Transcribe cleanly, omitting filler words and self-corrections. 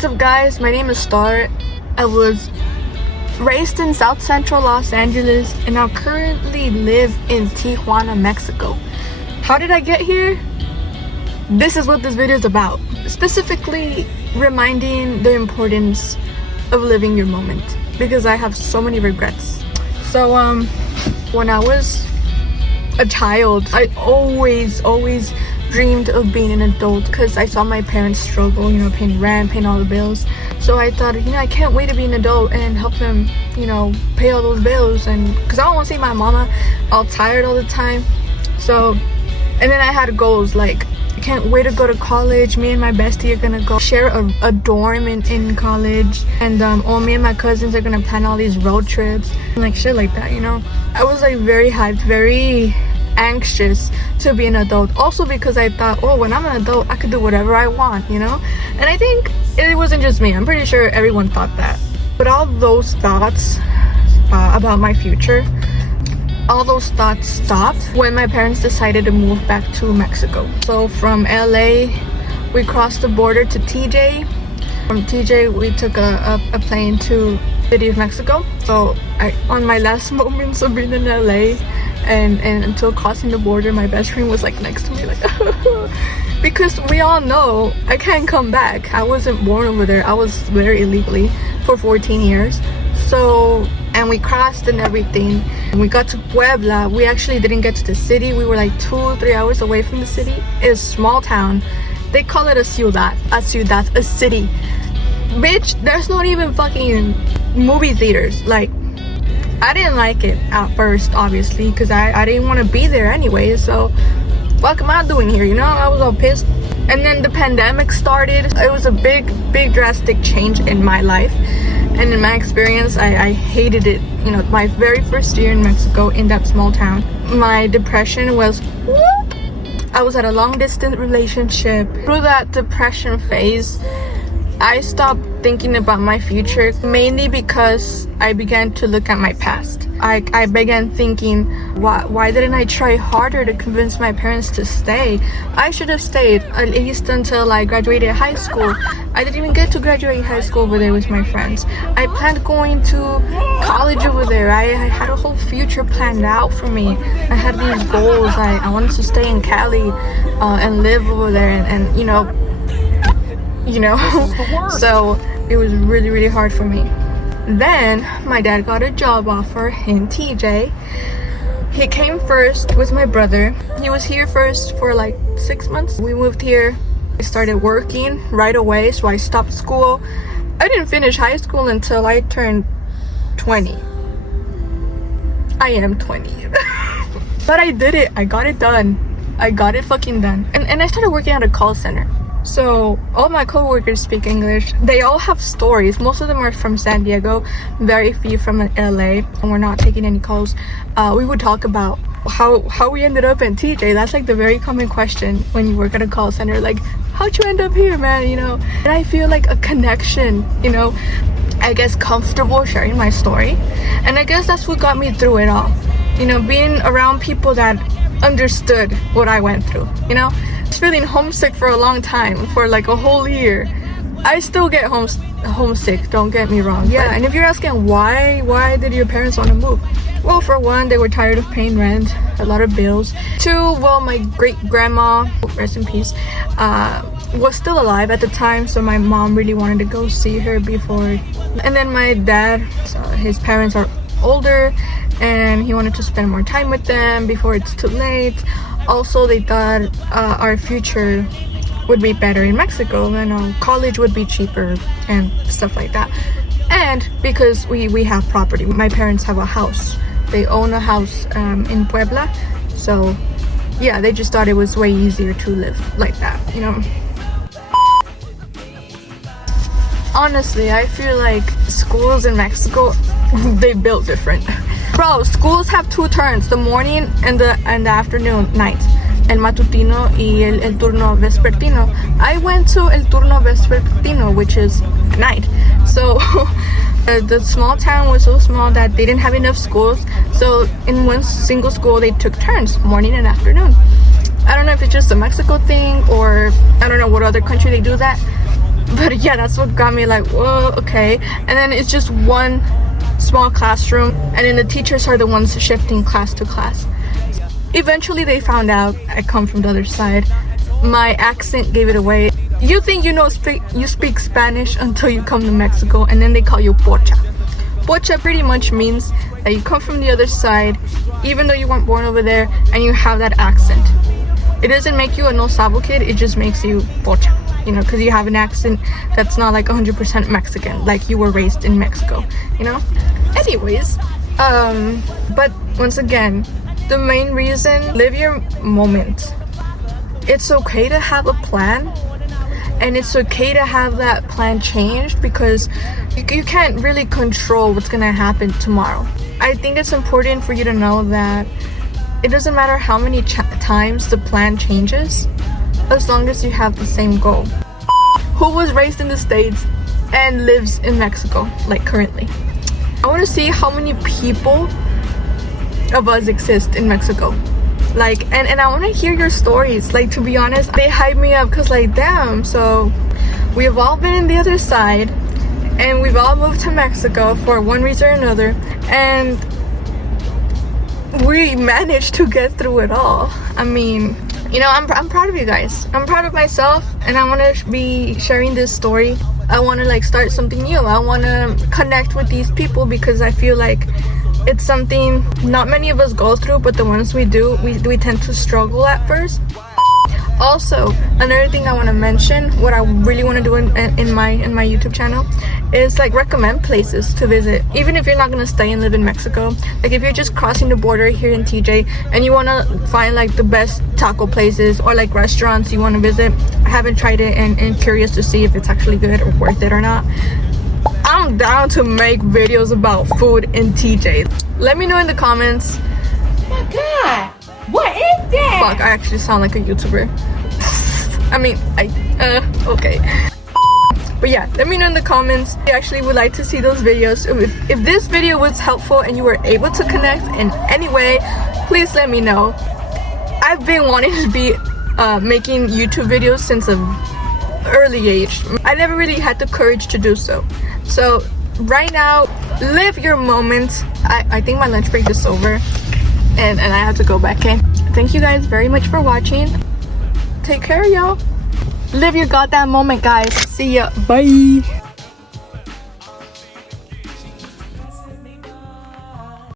What's up guys, my name is Star. I was raised in South Central Los Angeles and I currently live in Tijuana, Mexico. How did I get here? This is what this video is about. Specifically reminding the importance of living your moment because I have so many regrets. So when I was a child, I always dreamed of being an adult because I saw my parents struggle, paying rent, paying all the bills. So I thought, I can't wait to be an adult and help them, pay all those bills. And because I don't want to see my mama all tired all the time. So, and then I had goals like, I can't wait to go to college. Me and my bestie are gonna go share a dorm in college, and me and my cousins are gonna plan all these road trips and like shit like that. I was like very hyped, very anxious to be an adult, also because I thought, when I'm an adult I could do whatever I want, and I think it wasn't just me. I'm pretty sure everyone thought that. But all those thoughts about my future, all those thoughts stopped when my parents decided to move back to Mexico. So from LA we crossed the border to TJ. From TJ we took a plane to City of Mexico. So on my last moments of being in LA and until crossing the border, my best friend was like next to me, like because we all know I can't come back. I wasn't born over there. I was there illegally for 14 years. So, and we crossed and everything. When we got to Puebla, we actually didn't get to the city. We were like 2-3 hours away from the city. It's a small town. They call it a ciudad, a city. Bitch, there's not even fucking movie theaters. Like, I didn't like it at first, obviously, because I didn't want to be there anyway. So what am I doing here? I was all pissed. And then the pandemic started. It was a big drastic change in my life and in my experience. I hated it. My very first year in Mexico, in that small town, my depression was whoop. I was at a long distance relationship. Through that depression phase, I stopped thinking about my future, mainly because I began to look at my past. I began thinking, why didn't I try harder to convince my parents to stay? I should have stayed at least until I graduated high school. I didn't even get to graduate high school over there with my friends. I planned going to college over there. I had a whole future planned out for me. I had these goals. I wanted to stay in Cali and live over there and so it was really hard for me. Then my dad got a job offer in TJ. He came first with my brother. He was here first for like 6 months. We moved here. I started working right away, so I stopped school. I didn't finish high school until I turned 20. I am 20. But I did it. I got it done. I got it fucking done. And I started working at a call center. So all my co-workers speak English. They all have stories. Most of them are from San Diego, very few from LA, and we're not taking any calls. We would talk about how we ended up in TJ. That's like the very common question when you work at a call center, like, how'd you end up here, man? And I feel like a connection, I guess comfortable sharing my story. And I guess that's what got me through it all, being around people that understood what I went through. I was feeling homesick for a long time, for like a whole year. I still get homesick, don't get me wrong. Yeah, and if you're asking why did your parents want to move? Well, for one, they were tired of paying rent, a lot of bills. Two, well, my great grandma, rest in peace, was still alive at the time, so my mom really wanted to go see her before. And then my dad, his parents are older and he wanted to spend more time with them before it's too late. Also, they thought our future would be better in Mexico, college would be cheaper and stuff like that. And because we have property, my parents have a house. They own a house in Puebla. So yeah, they just thought it was way easier to live like that, Honestly, I feel like schools in Mexico, they built different. Bro, schools have 2 turns, the morning and the afternoon, night. El matutino y el turno vespertino. I went to el turno vespertino, which is night. So the small town was so small that they didn't have enough schools. So in one single school, they took turns, morning and afternoon. I don't know if it's just a Mexico thing or I don't know what other country they do that. But yeah, that's what got me like, whoa, okay. And then it's just one small classroom, and then the teachers are the ones shifting class to class. Eventually they found out I come from the other side. My accent gave it away. You think you speak Spanish until you come to Mexico, and then they call you pocha. Pocha pretty much means that you come from the other side, even though you weren't born over there, and you have that accent. It doesn't make you a no sabo kid, it just makes you pocha, you know, because you have an accent that's not like 100% Mexican, like you were raised in Mexico, you know. Anyways, but once again, the main reason, live your moment. It's okay to have a plan, and it's okay to have that plan changed, because you can't really control what's gonna happen tomorrow. I think it's important for you to know that it doesn't matter how many times the plan changes, as long as you have the same goal. Who was raised in the States and lives in Mexico, like currently? I want to see how many people of us exist in Mexico. Like, and I want to hear your stories. Like, to be honest, they hype me up because, like, damn, so we've all been in the other side, and we've all moved to Mexico for one reason or another, and we managed to get through it all. I mean, you know, I'm proud of you guys. I'm proud of myself, and I want to be sharing this story. I want to like start something new. I want to connect with these people, because I feel like it's something not many of us go through, but the ones we do, we tend to struggle at first. Also, another thing I want to mention, what I really want to do in my YouTube channel, is like recommend places to visit. Even if you're not going to stay and live in Mexico, like if you're just crossing the border here in TJ and you want to find like the best taco places or like restaurants you want to visit, I haven't tried it and curious to see if it's actually good or worth it or not, I'm down to make videos about food in TJ. Let me know in the comments. Oh my god, what is that? Fuck, I actually sound like a YouTuber. I mean, okay. But yeah, let me know in the comments. I actually would like to see those videos. If this video was helpful and you were able to connect in any way, please let me know. I've been wanting to be making YouTube videos since an early age. I never really had the courage to do so. So right now, live your moment. I think my lunch break is over, and I have to go back in. Thank you guys very much for watching. Take care, y'all. Live your goddamn moment, guys. See ya. Bye.